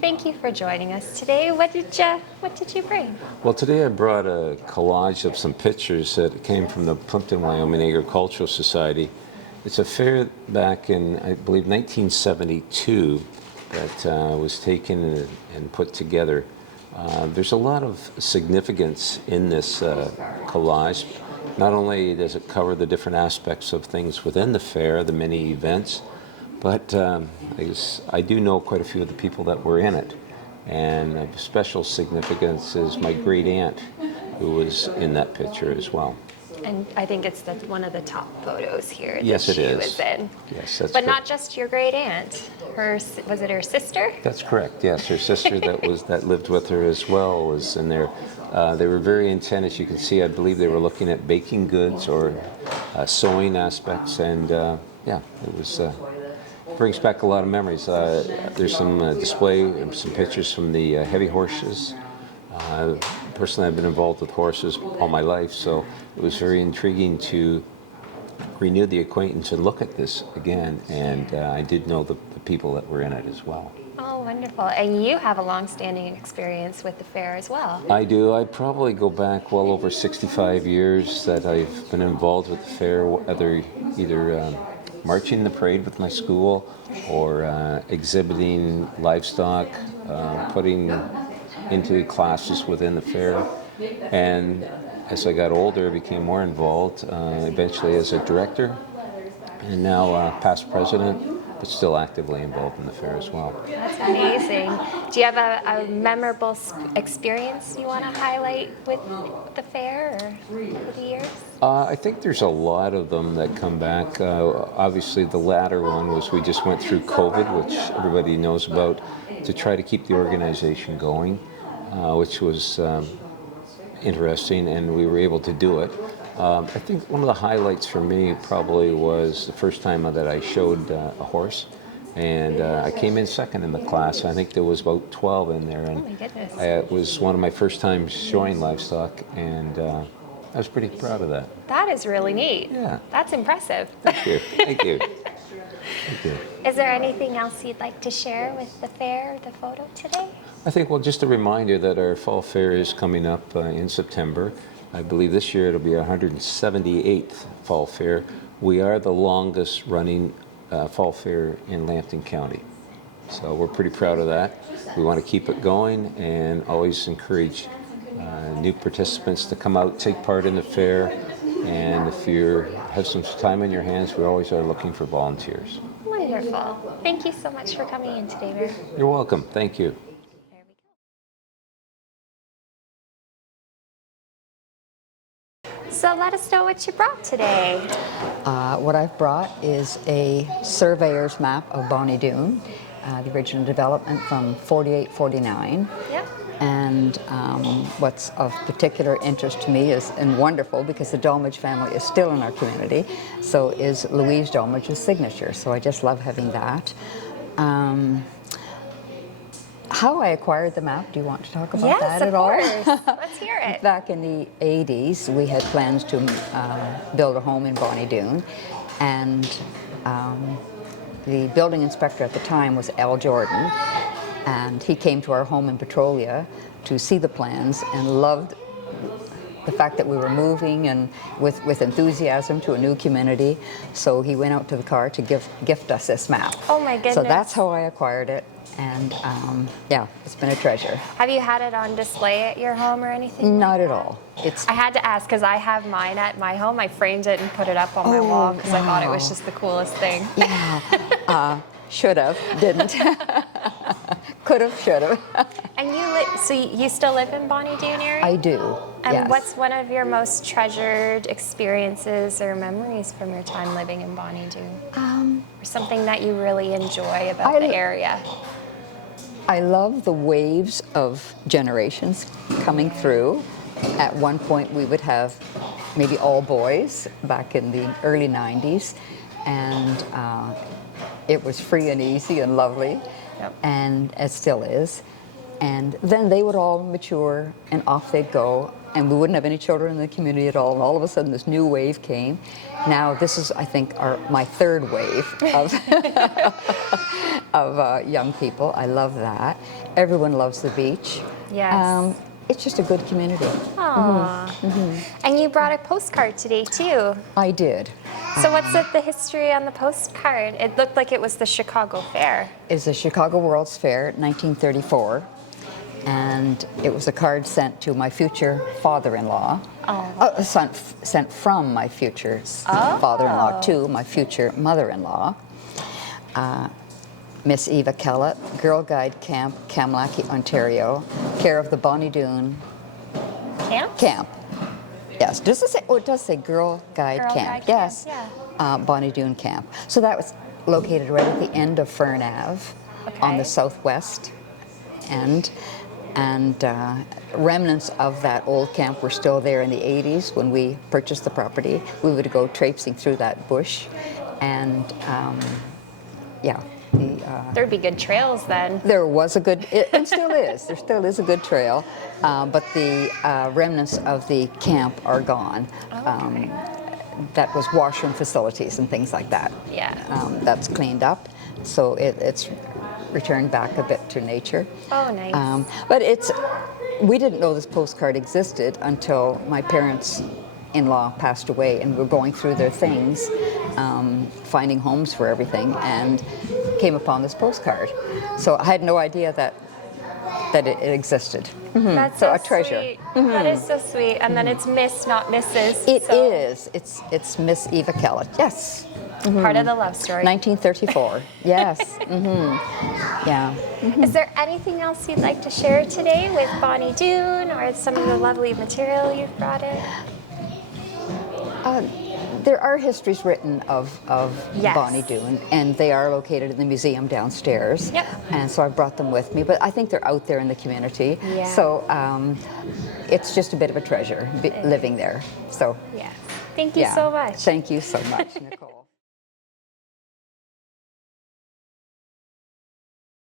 Thank you for joining us today. What did you bring? Well, today I brought a collage of some pictures that came from the Plimpton, Wyoming Agricultural Society. It's a fair back in, I believe, 1972 that was taken and put together. There's a lot of significance in this collage. Not only does it cover the different aspects of things within the fair, the many events, but I do know quite a few of the people that were in it. And of special significance is my great aunt, who was in that picture as well. And I think it's one of the top photos here Yes, that it she is. was in. Yes, that's But correct. not just your great aunt. Was it her sister? That's correct. Yes, her sister that lived with her as well was in there. They were very intent, as you can see. I believe they were looking at baking goods or sewing aspects, and yeah, it was. Brings back a lot of memories. There's some display, some pictures from the heavy horses. Personally, I've been involved with horses all my life, so it was very intriguing to renew the acquaintance and look at this again. And I did know the people that were in it as well. Oh, wonderful. And you have a long-standing experience with the fair as well. I do. I probably go back well over 65 years that I've been involved with the fair, either marching the parade with my school or exhibiting livestock, putting into classes within the fair. And as I got older, I became more involved, eventually as a director, and now past president, but still actively involved in the fair as well. That's amazing. Do you have a memorable experience you want to highlight with the fair or over the years? I think there's a lot of them that come back. Obviously, the latter one was we just went through COVID, which everybody knows about, to try to keep the organization going, which was interesting, and we were able to do it. I think one of the highlights for me probably was the first time that I showed a horse, and I came in second in the class. I think there was about 12 in there, and oh my goodness. It was one of my first times showing livestock, and I was pretty proud of that. That is really neat. Yeah. That's impressive. Thank you. Thank you. Thank you. Is there anything else you'd like to share with the fair, the photo today? I think, well, just a reminder that our fall fair is coming up in September. I believe this year it'll be our 178th fall fair. We are the longest running fall fair in Lambton County. So we're pretty proud of that. We want to keep it going and always encourage new participants to come out, take part in the fair. And if you have some time on your hands, we always are looking for volunteers. Wonderful. Thank you so much for coming in today, Bear. You're welcome. Thank you. There we go. So let us know what you brought today. What I've brought is a surveyor's map of Bonnie Doon, the original development from 48-49. Yep. And what's of particular interest to me is, and wonderful because the Dolmage family is still in our community, so is Louise Dolmage's signature. So I just love having that. How I acquired the map, do you want to talk about that at all? Yes, of course. Let's hear it. Back in the 80s, we had plans to build a home in Bonnie Doon, and the building inspector at the time was Al Jordan, and he came to our home in Petrolia to see the plans and loved the fact that we were moving and with enthusiasm to a new community. So he went out to the car to gift us this map. Oh my goodness. So that's how I acquired it, and yeah, it's been a treasure. Have you had it on display at your home or anything? Not at all. I had to ask because I have mine at my home. I framed it and put it up on my wall because I thought it was just the coolest thing. Yeah. Should have, didn't. Could have, should have. And so you still live in Bonnie Doon area? I do. And yes. what's one of your most treasured experiences or memories from your time living in Bonnie Doon? Or something that you really enjoy about the area? I love the waves of generations coming through. At one point we would have maybe all boys back in the early 90s, and it was free and easy and lovely. Yep. And it still is. And then they would all mature and off they'd go, and we wouldn't have any children in the community at all. And all of a sudden, this new wave came. Now, this is, I think, my third wave of, of young people. I love that. Everyone loves the beach. Yes. It's just a good community. Aww. And you brought a postcard today, too. I did. So what's the history on the postcard? It looked like it was the Chicago Fair. It's the Chicago World's Fair, 1934. And it was a card sent to my future father-in-law. Sent from my future father-in-law to my future mother-in-law. Miss Eva Kellett, Girl Guide Camp, Camlachie, Ontario, care of the Bonnie Doon Camp. Yes, does it say? Oh, it does say Girl Guide Camp. Yes, Bonnie Doon Camp. So that was located right at the end of Fern Ave, on the southwest end, and remnants of that old camp were still there in the 80s when we purchased the property. We would go traipsing through that bush, and There'd be good trails then. There was a good, and still is. There still is a good trail, but the remnants of the camp are gone. That was washroom facilities and things like that. Yeah. That's cleaned up, so it's returned back a bit to nature. Oh, nice. But we didn't know this postcard existed until my parents-in-law passed away, and we were going through their things, finding homes for everything, and came upon this postcard. So I had no idea that it existed. That's So so a treasure. Sweet. That is so sweet. And then it's Miss, not Mrs. It is. It's Miss Eva Kellett. Yes. Part of the love story. 1934. Yes. Yeah. Is there anything else you'd like to share today with Bonnie Doon, or some of the lovely material you've brought in? There are histories written of Yes. Bonnie Doon, and they are located in the museum downstairs. Yep. And so I brought them with me, but I think they're out there in the community. Yeah. So it's just a bit of a treasure living there. So Yeah. Thank you so much. Thank you so much, Nicole.